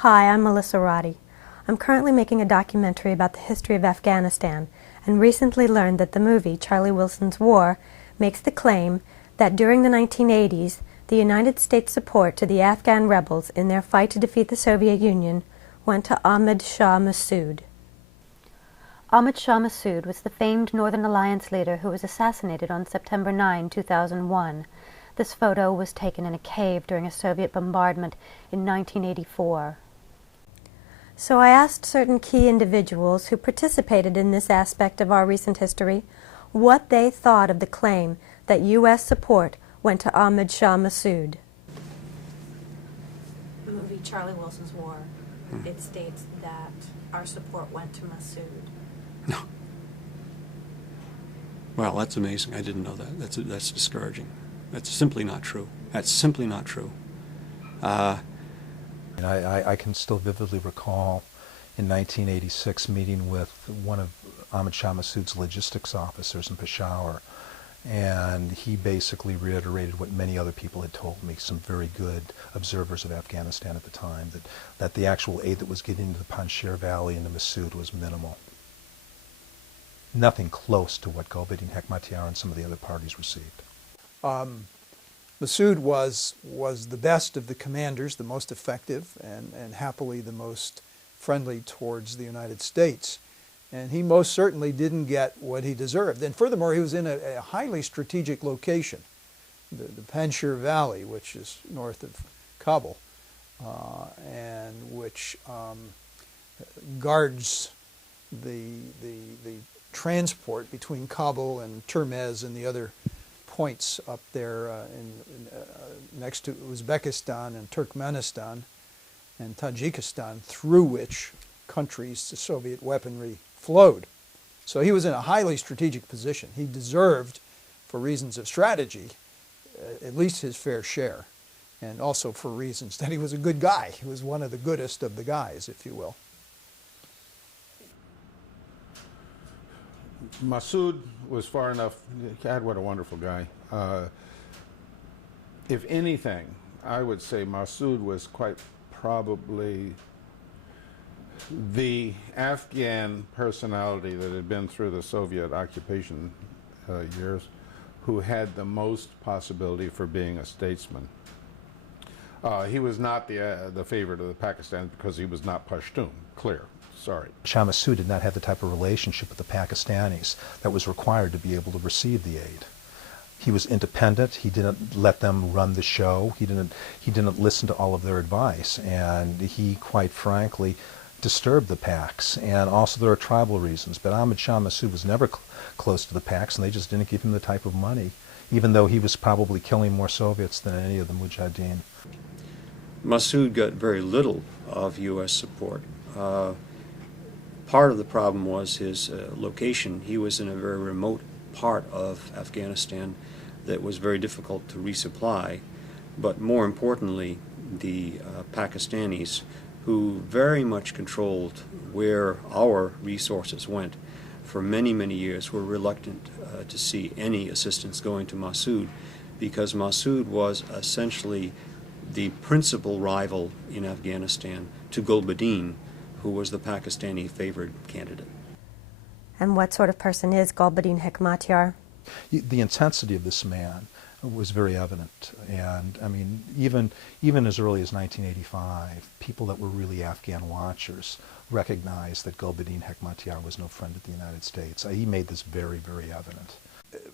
Hi, I'm Melissa Roddy. I'm currently making a documentary about the history of Afghanistan and recently learned that the movie Charlie Wilson's War makes the claim that during the 1980s, the United States' support to the Afghan rebels in their fight to defeat the Soviet Union went to Ahmad Shah Massoud. Ahmad Shah Massoud was the famed Northern Alliance leader who was assassinated on September 9, 2001. This photo was taken in a cave during a Soviet bombardment in 1984. So I asked certain key individuals who participated in this aspect of our recent history what they thought of the claim that U.S. support went to Ahmad Shah Massoud. The movie Charlie Wilson's War, it states that our support went to Massoud. No. Well, that's amazing. I didn't know that. That's discouraging. That's simply not true. That's simply not true. I can still vividly recall in 1986 meeting with one of Ahmad Shah Massoud's logistics officers in Peshawar, and he basically reiterated what many other people had told me, some very good observers of Afghanistan at the time, that the actual aid that was getting into the Panjshir Valley and to Massoud was minimal. Nothing close to what Gulbaddin Hekmatyar and some of the other parties received. Massoud was the best of the commanders, the most effective, and happily the most friendly towards the United States. And he most certainly didn't get what he deserved. And furthermore, he was in a highly strategic location, the Panjshir Valley, which is north of Kabul, and which guards the transport between Kabul and Termez and the other points up there next to Uzbekistan and Turkmenistan and Tajikistan, through which countries the Soviet weaponry flowed. So he was in a highly strategic position. He deserved, for reasons of strategy, at least his fair share, and also for reasons that he was a good guy. He was one of the goodest of the guys, if you will. Massoud was far enough. God, what a wonderful guy. If anything, I would say Massoud was quite probably the Afghan personality that had been through the Soviet occupation years who had the most possibility for being a statesman. He was not the favorite of the Pakistan because he was not Pashtun, clear. Sorry. Shah Massoud did not have the type of relationship with the Pakistanis that was required to be able to receive the aid. He was independent. He didn't let them run the show. He didn't listen to all of their advice, and he, quite frankly, disturbed the Paks. And also there are tribal reasons, but Ahmad Shah Massoud was never close to the Paks, and they just didn't give him the type of money, even though he was probably killing more Soviets than any of the Mujahideen. Massoud got very little of U.S. support. Part of the problem was his location. He was in a very remote part of Afghanistan that was very difficult to resupply, but more importantly, the Pakistanis, who very much controlled where our resources went for many, many years, were reluctant to see any assistance going to Massoud, because Massoud was essentially the principal rival in Afghanistan to Gulbaddin, who was the Pakistani favored candidate. And what sort of person is Gulbaddin Hekmatyar? The intensity of this man was very evident, and I mean, even as early as 1985, people that were really Afghan watchers recognized that Gulbaddin Hekmatyar was no friend of the United States. He made this very, very evident.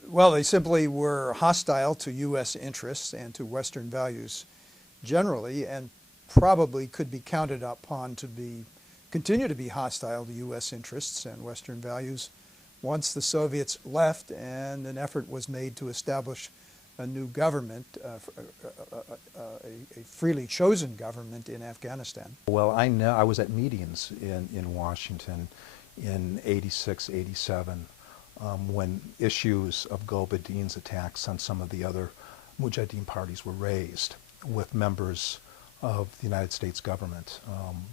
Well, they simply were hostile to U.S. interests and to Western values generally, and probably could be counted upon to continue to be hostile to U.S. interests and Western values once the Soviets left and an effort was made to establish a new government, a freely chosen government in Afghanistan. Well, I was at meetings in Washington in '86, '87, when issues of Gulbaddin's attacks on some of the other Mujahideen parties were raised with members of the United States government,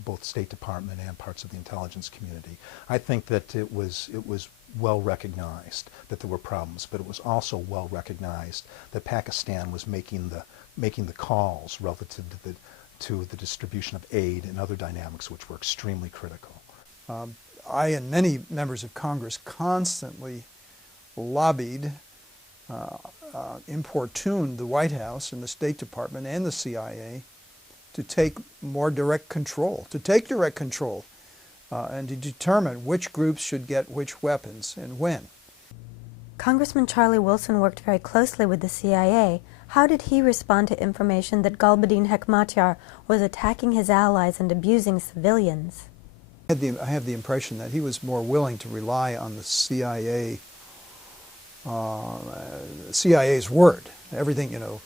both State Department and parts of the intelligence community. I think that it was well recognized that there were problems, but it was also well recognized that Pakistan was making the calls relative to the distribution of aid and other dynamics which were extremely critical. I and many members of Congress constantly lobbied, importuned the White House and the State Department and the CIA to take more direct control, and to determine which groups should get which weapons and when. Congressman Charlie Wilson worked very closely with the CIA. How did he respond to information that Gulbaddin Hekmatyar was attacking his allies and abusing civilians? I have the impression that he was more willing to rely on the CIA's word. Everything, you know,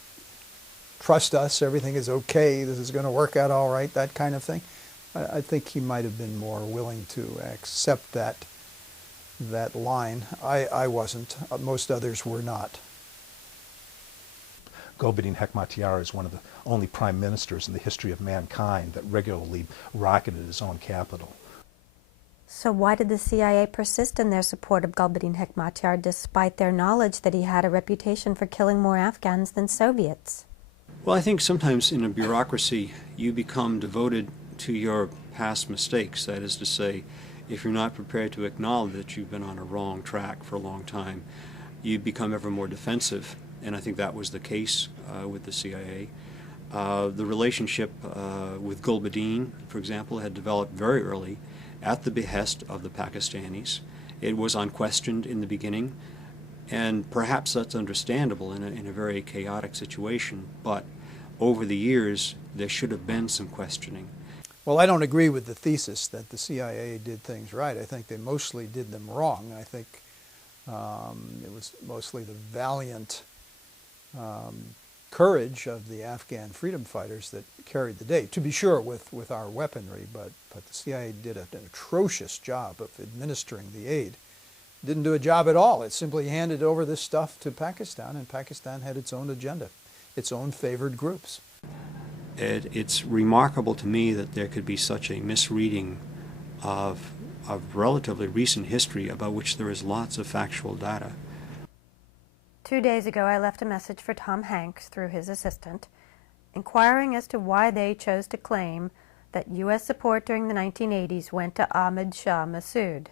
trust us, everything is okay, this is going to work out all right, that kind of thing. I think he might have been more willing to accept that line. I wasn't. Most others were not. Gulbaddin Hekmatyar is one of the only prime ministers in the history of mankind that regularly rocketed his own capital. So why did the CIA persist in their support of Gulbaddin Hekmatyar despite their knowledge that he had a reputation for killing more Afghans than Soviets? Well, I think sometimes in a bureaucracy you become devoted to your past mistakes. That is to say, if you're not prepared to acknowledge that you've been on a wrong track for a long time, you become ever more defensive. And I think that was the case with the CIA. The relationship with Gulbaddin, for example, had developed very early at the behest of the Pakistanis. It was unquestioned in the beginning, and perhaps that's understandable in a very chaotic situation, but over the years there should have been some questioning. Well, I don't agree with the thesis that the CIA did things right. I think they mostly did them wrong. I think it was mostly the valiant courage of the Afghan freedom fighters that carried the day. To be sure, with our weaponry, but the CIA did an atrocious job of administering the aid. It didn't do a job at all. It simply handed over this stuff to Pakistan, and Pakistan had its own agenda, its own favored groups. It's remarkable to me that there could be such a misreading of relatively recent history about which there is lots of factual data. 2 days ago, I left a message for Tom Hanks through his assistant, inquiring as to why they chose to claim that U.S. support during the 1980s went to Ahmad Shah Massoud.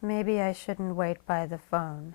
Maybe I shouldn't wait by the phone.